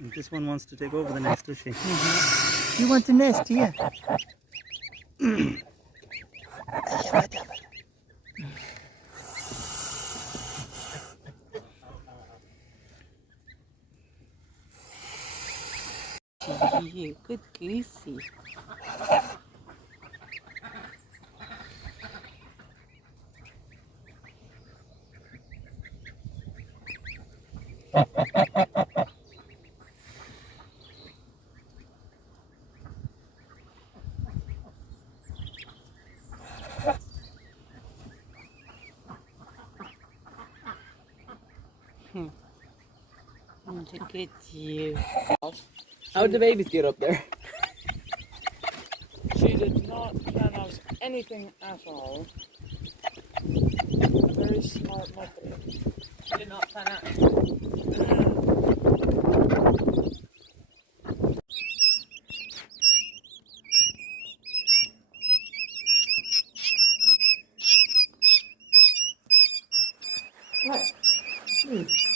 And this one wants to take over the nest, does she? You want the nest, do you? You good goosey. Look at you. How did the babies get up there? She did not plan out anything at all. Very smart muppet. She did not plan out. What?